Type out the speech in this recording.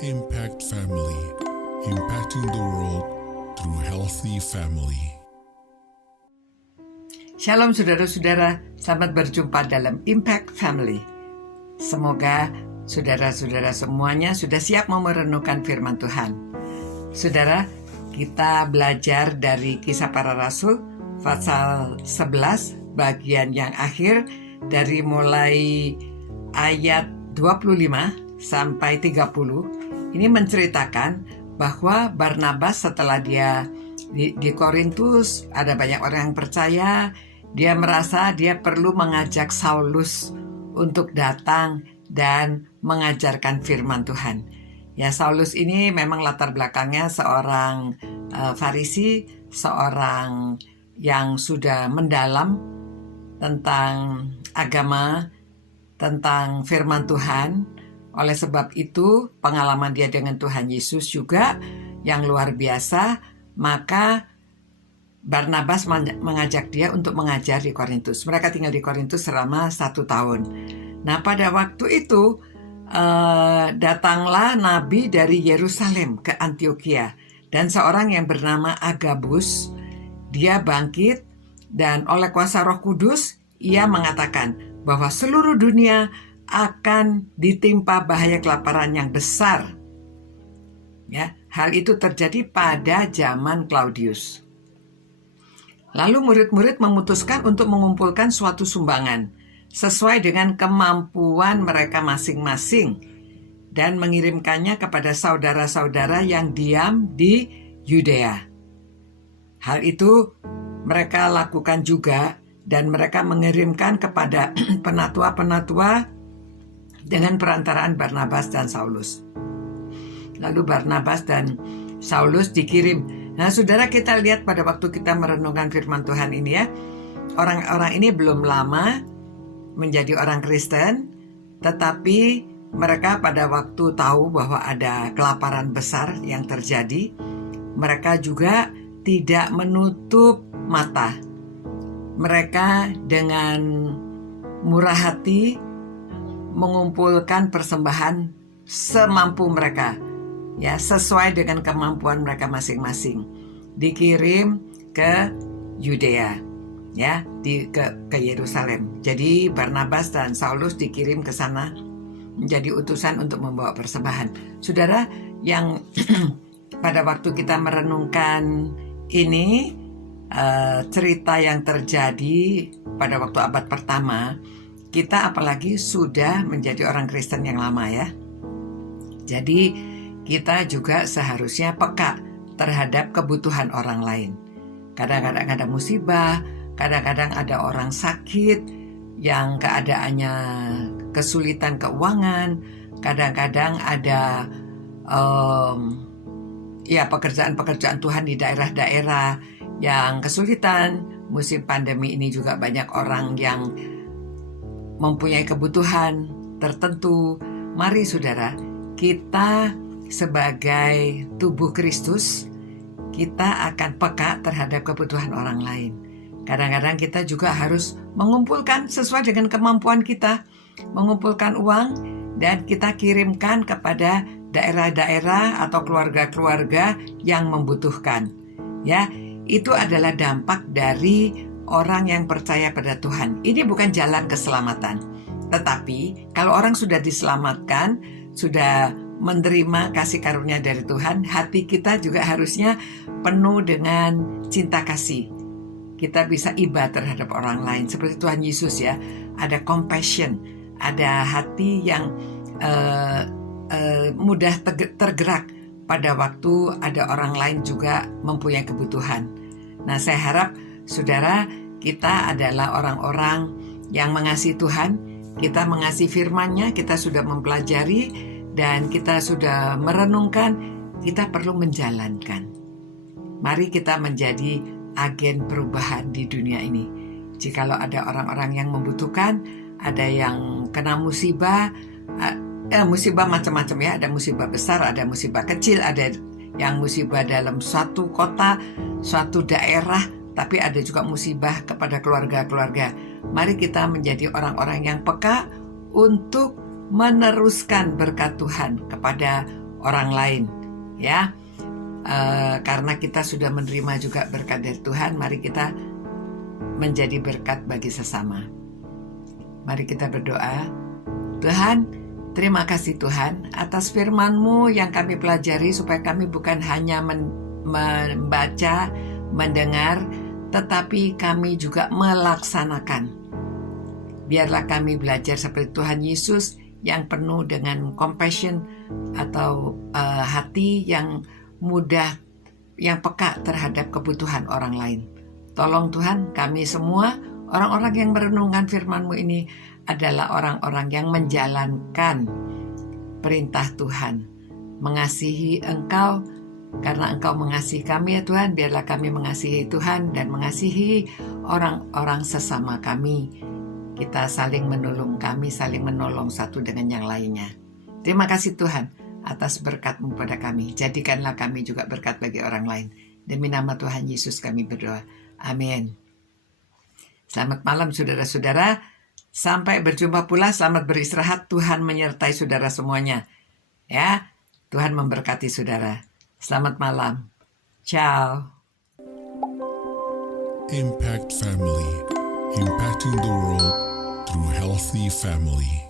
Impact Family, impacting the world through healthy family. Shalom saudara-saudara, selamat berjumpa dalam Impact Family. Semoga saudara-saudara semuanya sudah siap mau merenungkan firman Tuhan. Saudara, kita belajar dari Kisah Para Rasul pasal 11 bagian yang akhir dari mulai ayat 25 sampai 30. Ini menceritakan bahwa Barnabas setelah dia di Korintus ada banyak orang yang percaya, dia merasa dia perlu mengajak Saulus untuk datang dan mengajarkan firman Tuhan. Ya, Saulus ini memang latar belakangnya seorang Farisi, seorang yang sudah mendalam tentang agama, tentang firman Tuhan. Oleh sebab itu, pengalaman dia dengan Tuhan Yesus juga yang luar biasa, maka Barnabas mengajak dia untuk mengajar di Korintus. Mereka tinggal di Korintus selama 1 tahun. Nah, pada waktu itu datanglah nabi dari Yerusalem ke Antioquia, dan seorang yang bernama Agabus, dia bangkit dan oleh kuasa Roh Kudus ia mengatakan bahwa seluruh dunia akan ditimpa bahaya kelaparan yang besar. Ya, hal itu terjadi pada zaman Claudius. Lalu murid-murid memutuskan untuk mengumpulkan suatu sumbangan sesuai dengan kemampuan mereka masing-masing dan mengirimkannya kepada saudara-saudara yang diam di Yudea. Hal itu mereka lakukan juga, dan mereka mengirimkan kepada penatua-penatua dengan perantaraan Barnabas dan Saulus. Lalu Barnabas dan Saulus dikirim. Nah, saudara, kita lihat pada waktu kita merenungkan firman Tuhan ini ya, orang-orang ini belum lama menjadi orang Kristen, tetapi mereka pada waktu tahu bahwa ada kelaparan besar yang terjadi, mereka juga tidak menutup mata. Mereka dengan murah hati mengumpulkan persembahan semampu mereka, ya, sesuai dengan kemampuan mereka masing-masing. Dikirim ke Yudea, ya, ke Yerusalem. Jadi Barnabas dan Saulus dikirim ke sana menjadi utusan untuk membawa persembahan. Saudara, yang pada waktu kita merenungkan ini, cerita yang terjadi pada waktu abad pertama, kita apalagi sudah menjadi orang Kristen yang lama ya. Jadi kita juga seharusnya peka terhadap kebutuhan orang lain. Kadang-kadang ada musibah, kadang-kadang ada orang sakit yang keadaannya kesulitan keuangan, kadang-kadang ada pekerjaan-pekerjaan Tuhan di daerah-daerah yang kesulitan. Musim pandemi ini juga banyak orang yang mempunyai kebutuhan tertentu. Mari saudara, kita sebagai tubuh Kristus, kita akan peka terhadap kebutuhan orang lain. Kadang-kadang kita juga harus mengumpulkan sesuai dengan kemampuan kita, mengumpulkan uang dan kita kirimkan kepada daerah-daerah atau keluarga-keluarga yang membutuhkan. Ya, itu adalah dampak dari orang yang percaya pada Tuhan. Ini bukan jalan keselamatan. Tetapi kalau orang sudah diselamatkan, sudah menerima kasih karunia dari Tuhan, hati kita juga harusnya penuh dengan cinta kasih. Kita bisa iba terhadap orang lain. Seperti Tuhan Yesus ya, ada compassion, ada hati yang mudah tergerak pada waktu ada orang lain juga mempunyai kebutuhan. Nah, saya harap saudara, kita adalah orang-orang yang mengasihi Tuhan, kita mengasihi firman-Nya, kita sudah mempelajari dan kita sudah merenungkan, kita perlu menjalankan. Mari kita menjadi agen perubahan di dunia ini. Jikalau ada orang-orang yang membutuhkan, ada yang kena musibah, musibah macam-macam ya, ada musibah besar, ada musibah kecil, ada yang musibah dalam suatu kota, suatu daerah, tapi ada juga musibah kepada keluarga-keluarga. Mari kita menjadi orang-orang yang peka untuk meneruskan berkat Tuhan kepada orang lain, ya. Karena kita sudah menerima juga berkat dari Tuhan, mari kita menjadi berkat bagi sesama. Mari kita berdoa. Tuhan, terima kasih Tuhan atas firman-Mu yang kami pelajari, supaya kami bukan hanya membaca, mendengar, tetapi kami juga melaksanakan. Biarlah kami belajar seperti Tuhan Yesus yang penuh dengan compassion atau hati yang mudah, yang peka terhadap kebutuhan orang lain. Tolong Tuhan, kami semua orang-orang yang merenungkan firman-Mu ini adalah orang-orang yang menjalankan perintah Tuhan, mengasihi Engkau karena Engkau mengasihi kami ya Tuhan. Biarlah kami mengasihi Tuhan dan mengasihi orang-orang sesama kami. Kita saling menolong, kami saling menolong satu dengan yang lainnya. Terima kasih Tuhan atas berkat-Mu pada kami. Jadikanlah kami juga berkat bagi orang lain. Demi nama Tuhan Yesus kami berdoa. Amin. Selamat malam saudara-saudara. Sampai berjumpa pula. Selamat beristirahat. Tuhan menyertai saudara semuanya. Ya, Tuhan memberkati saudara. Selamat malam. Ciao. Impact Family, impacting the world through healthy family.